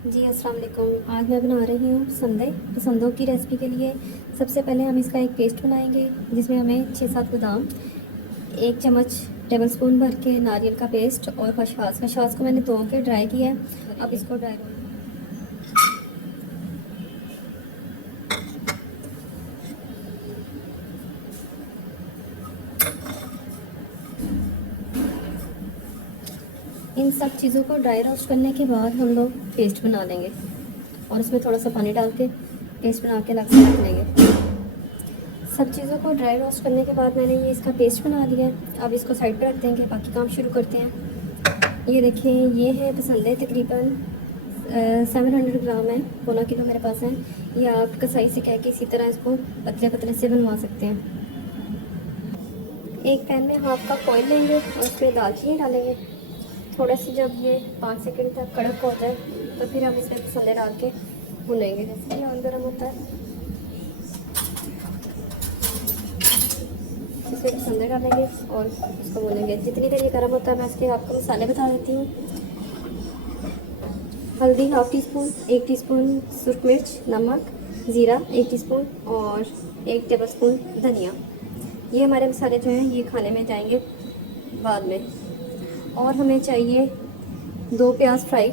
जी अस्सलाम वालेकुम। आज मैं बना रही हूँ पसंदों की रेसिपी के लिए। सबसे पहले हम इसका एक पेस्ट बनाएंगे जिसमें हमें 6-7 बादाम, 1 चम्मच टेबल स्पून भर के नारियल का पेस्ट और खशखास को मैंने धो के ड्राई किया है। अब इसको ड्राई इन सब चीज़ों को ड्राई रोस्ट करने के बाद हम लोग पेस्ट बना लेंगे और उसमें थोड़ा सा पानी डाल के पेस्ट बना के अलग से रख लेंगे। सब चीज़ों को ड्राई रोस्ट करने के बाद मैंने ये इसका पेस्ट बना लिया है। अब इसको साइड पर रख देंगे, बाकी काम शुरू करते हैं। ये देखें, ये है पसंद तकरीबन 700 ग्राम है, पौना किलो मेरे पास है। या आप कसाई से कह के इसी तरह इसको पतले पतले से बनवा सकते हैं। एक पैन में हाफ कप ऑयल लेंगे और उसमें दालचीनी डालेंगे। थोड़ा सी जब ये 5 सेकंड तक कड़क हो जाए तो फिर हम इसमें मसाले डाल के भुनेंगे। जैसे ही ऑयल गर्म होता है इसमें मसाले डालेंगे और इसको भुनेंगे। जितनी देर ये गर्म होता है मैं इसके आपको मसाले बता देती हूँ। हल्दी हाफ टी स्पून, 1 टीस्पून सुरख मिर्च, नमक, ज़ीरा 1 टीस्पून और 1 टेबल स्पून धनिया। ये हमारे मसाले जो हैं ये खाने में जाएंगे बाद में। और हमें चाहिए 2 प्याज फ्राई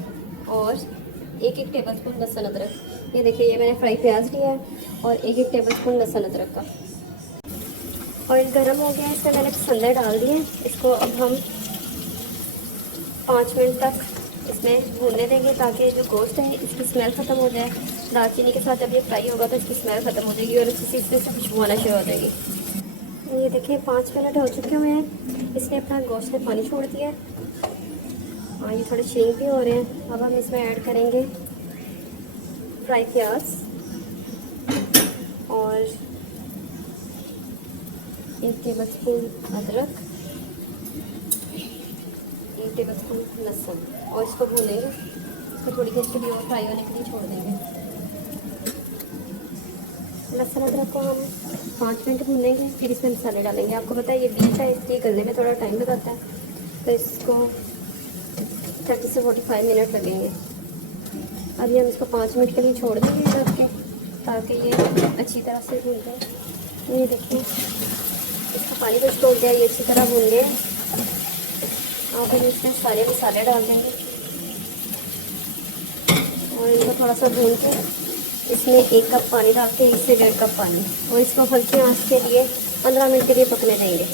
और 1-1 टेबल स्पून लहसुन अदरक। ये देखिए, ये मैंने फ्राई प्याज लिया है और 1-1 टेबल स्पून लहसुन अदरक का। ऑयल गर्म हो गया है, इसमें मैंने पसंदे डाल दिए। इसको अब हम 5 मिनट तक इसमें भूनने देंगे ताकि जो गोश्त है इसकी स्मेल ख़त्म हो जाए। दालचीनी के साथ जब ये फ्राई होगा तो इसकी स्मेल ख़त्म हो जाएगी और इससे खुशबू आना शुरू हो जाएगी। ये देखिए 5 मिनट हो चुके हुए हैं, इसने अपना गोश्त में पानी छोड़ दिया है। हाँ, ये थोड़े श्रिंक भी हो रहे हैं। अब हम इसमें ऐड करेंगे फ्राई प्याज और 1 टेबल स्पून अदरक, 1 टेबल स्पून लहसुन और इसको भूनेंगे। इसको थोड़ी देर के लिए और फ्राई होने के लिए छोड़ देंगे। लहसुन अदरक को हम 5 मिनट भूनेंगे, फिर इसमें मसाले डालेंगे। आपको पता है ये बीफ है, इसलिए गलने में थोड़ा टाइम लगाता है, तो इसको 30 से 45 मिनट लगेंगे। अभी हम इसको 5 मिनट के लिए छोड़ देंगे रख के ताकि ये अच्छी तरह से भून जाए। ये देखिए इसका पानी कुछ छोड़ दिया, ये अच्छी तरह भून गए। अब हम इसमें सारे मसाले डाल देंगे और इनको थोड़ा सा भून के इसमें 1 कप पानी डाल के 1 से 1.5 कप पानी और इसको हल्की आंच के लिए 15 मिनट के लिए पकने देंगे।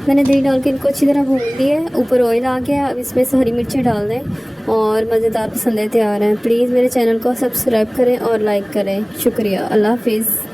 मैंने दही डाल के इनको अच्छी तरह भून दिया है। ऊपर ऑयल आ गया। अब इसमें से हरी मिर्ची डाल दें और मज़ेदार पसंदें तैयार हैं। प्लीज़ मेरे चैनल को सब्सक्राइब करें और लाइक करें। शुक्रिया। अल्लाह हाफिज़।